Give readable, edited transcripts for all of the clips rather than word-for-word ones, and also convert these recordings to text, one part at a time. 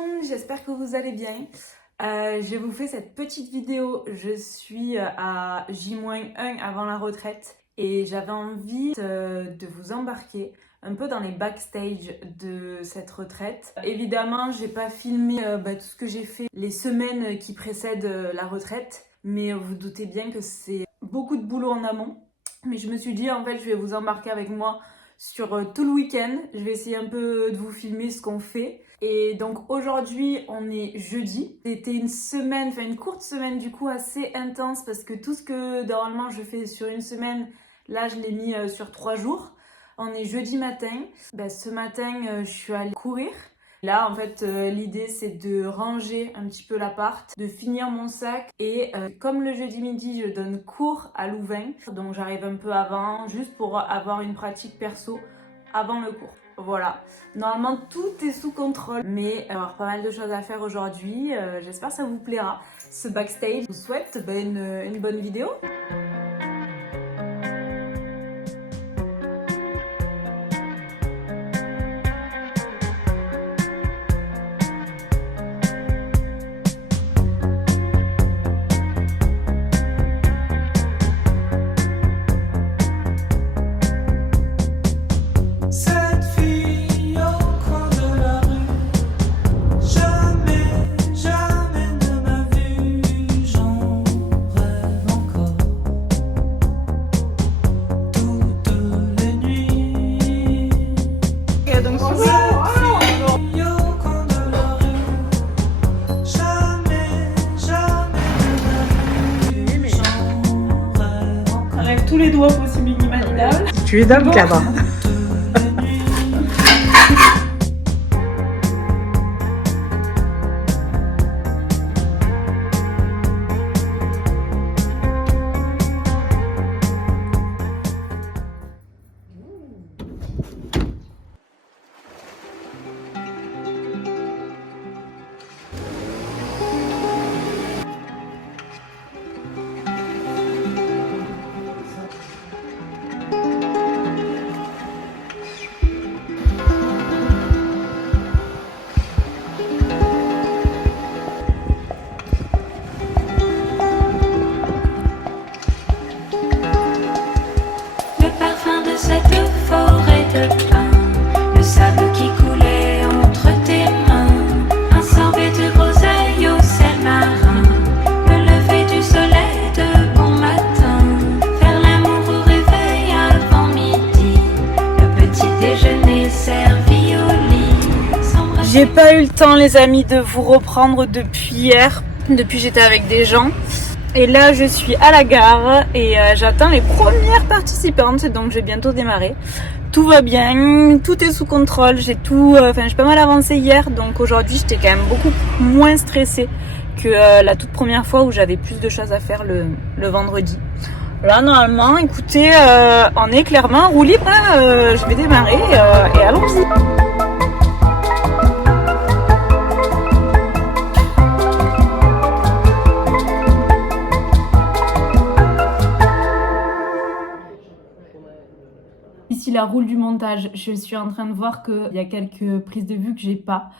monde, j'espère que vous allez bien. Je vous fais cette petite vidéo, je suis à J-1 avant la retraite et j'avais envie de vous embarquer un peu dans les backstage de cette retraite. Évidemment, j'ai pas filmé tout ce que j'ai fait les semaines qui précèdent la retraite, mais vous doutez bien que c'est beaucoup de boulot en amont. Mais je me suis dit, en fait, je vais vous embarquer avec moi sur tout le week-end. Je vais essayer un peu de vous filmer ce qu'on fait. Et donc aujourd'hui, on est jeudi. C'était une courte semaine du coup assez intense parce que tout ce que normalement je fais sur une semaine, là je l'ai mis sur 3 jours. On est jeudi matin. Ce matin, je suis allée courir. Là, en fait, l'idée, c'est de ranger un petit peu l'appart, de finir mon sac. Et comme le jeudi midi, je donne cours à Louvain, donc j'arrive un peu avant, juste pour avoir une pratique perso avant le cours. Voilà. Normalement, tout est sous contrôle, mais il va y avoir pas mal de choses à faire aujourd'hui. J'espère que ça vous plaira, ce backstage. Je vous souhaite une bonne vidéo. Tous les doigts possibles inimaginables. Tu es dingue là-bas. J'ai pas eu le temps les amis de vous reprendre depuis hier, depuis j'étais avec des gens. Et là je suis à la gare et j'attends les premières participantes, donc je vais bientôt démarrer. Tout va bien, tout est sous contrôle, j'ai pas mal avancé hier, donc aujourd'hui j'étais quand même beaucoup moins stressée que la toute première fois où j'avais plus de choses à faire le vendredi. Là normalement, écoutez, on est clairement en roue libre, je vais démarrer et allons-y. Ici la roule du montage, je suis en train de voir qu'il y a quelques prises de vue que j'ai pas.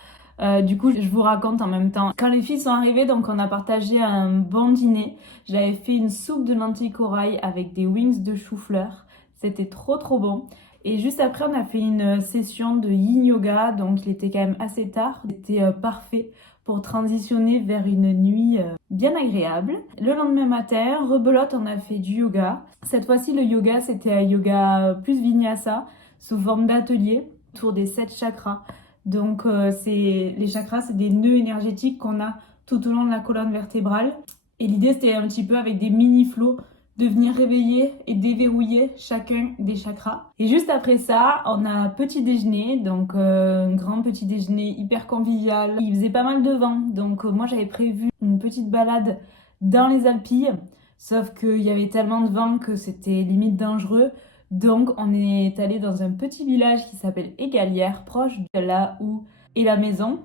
Du coup, je vous raconte en même temps. Quand les filles sont arrivées, donc on a partagé un bon dîner. J'avais fait une soupe de lentilles corail avec des wings de chou-fleur. C'était trop bon. Et juste après, on a fait une session de yin yoga, donc il était quand même assez tard. C'était parfait pour transitionner vers une nuit bien agréable. Le lendemain matin, rebelote, on a fait du yoga. Cette fois-ci, le yoga, c'était un yoga plus vinyasa, sous forme d'atelier, autour des 7 chakras. Donc les chakras, c'est des nœuds énergétiques qu'on a tout au long de la colonne vertébrale. Et l'idée, c'était un petit peu avec des mini-flots de venir réveiller et déverrouiller chacun des chakras. Et juste après ça, on a petit déjeuner, donc un grand petit déjeuner hyper convivial. Il faisait pas mal de vent, donc moi j'avais prévu une petite balade dans les Alpilles, sauf qu'il y avait tellement de vent que c'était limite dangereux. Donc on est allé dans un petit village qui s'appelle Égalière, proche de là où est la maison.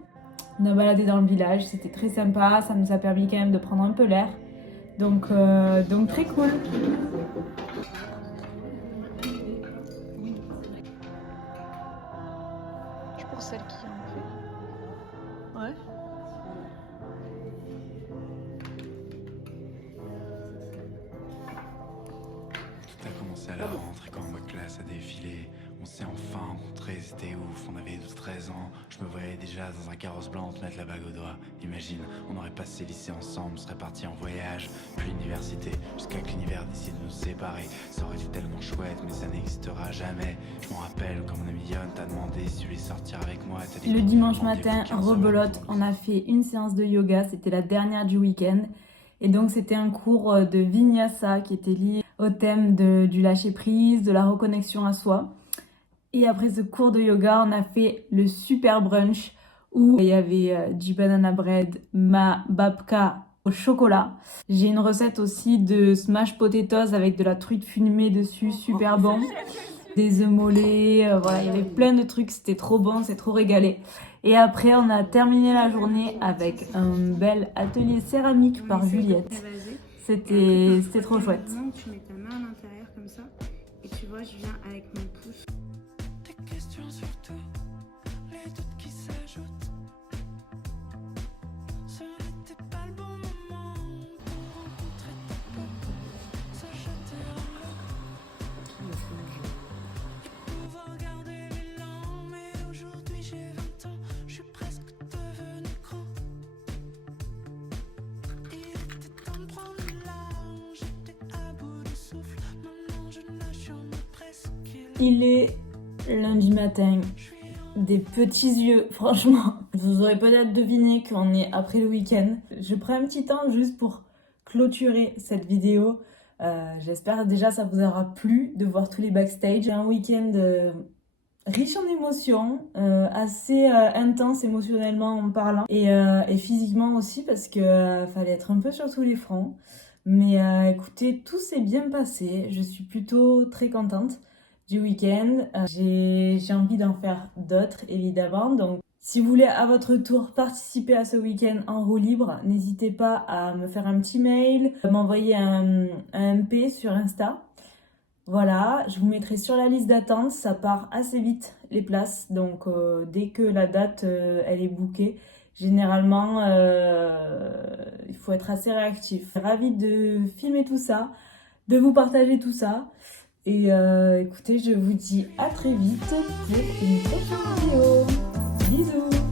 On a baladé dans le village, c'était très sympa, ça nous a permis quand même de prendre un peu l'air. Donc très cool. Pour celles qui en ont fait. Ouais. commençait à la rentrée quand ma classe a défilé. On s'est enfin rencontrés, c'était ouf, on avait 12-13 ans. Je me voyais déjà dans un carrosse blanc te mettre la bague au doigt. Imagine, on aurait passé le lycée ensemble, on serait partis en voyage, puis l'université, jusqu'à que l'univers décide de nous séparer. Ça aurait été tellement chouette, mais ça n'existera jamais. Je m'en rappelle quand mon ami Yon t'a demandé si tu voulais sortir avec moi. Le dimanche matin, rebelote, on a fait une séance de yoga, c'était la dernière du week-end. Et donc c'était un cours de Vinyasa qui était lié au thème du lâcher-prise, de la reconnexion à soi. Et après ce cours de yoga, on a fait le super brunch où il y avait du banana bread, ma babka au chocolat. J'ai une recette aussi de smash potatoes avec de la truite fumée dessus, super bon. Des œufs mollets, voilà, il y avait plein de trucs, c'était trop bon, c'est trop régalé. Et après, on a terminé la journée avec un bel atelier céramique par Juliette. C'était trop chouette. Tu mets ta main à l'intérieur comme ça, et tu vois, je viens avec mon pouce. Questions surtout, les doutes qui s'ajoutent. Ce n'était pas le bon moment pour rencontrer ta peau, se jeter en l'eau et pouvoir garder l'élan. Mais aujourd'hui j'ai 20 ans, je suis presque devenu gros. Il était temps de prendre le large, j'étais à bout de souffle. Maintenant je nage sur ma presqu'île. Il est lundi matin, des petits yeux, franchement. Vous aurez peut-être deviné qu'on est après le week-end. Je prends un petit temps juste pour clôturer cette vidéo. J'espère déjà ça vous aura plu de voir tous les backstage. C'est un week-end riche en émotions, assez intense émotionnellement en parlant et physiquement aussi parce que fallait être un peu sur tous les fronts. Mais écoutez, tout s'est bien passé. Je suis plutôt très contente du week-end. J'ai envie d'en faire d'autres évidemment. Donc si vous voulez à votre tour participer à ce week-end en roue libre, n'hésitez pas à me faire un petit mail, m'envoyer un MP sur Insta. Voilà, je vous mettrai sur la liste d'attente, ça part assez vite les places, donc dès que la date elle est bookée, généralement il faut être assez réactif. Ravie de filmer tout ça, de vous partager tout ça. Et écoutez, je vous dis à très vite pour une prochaine vidéo. Bisous!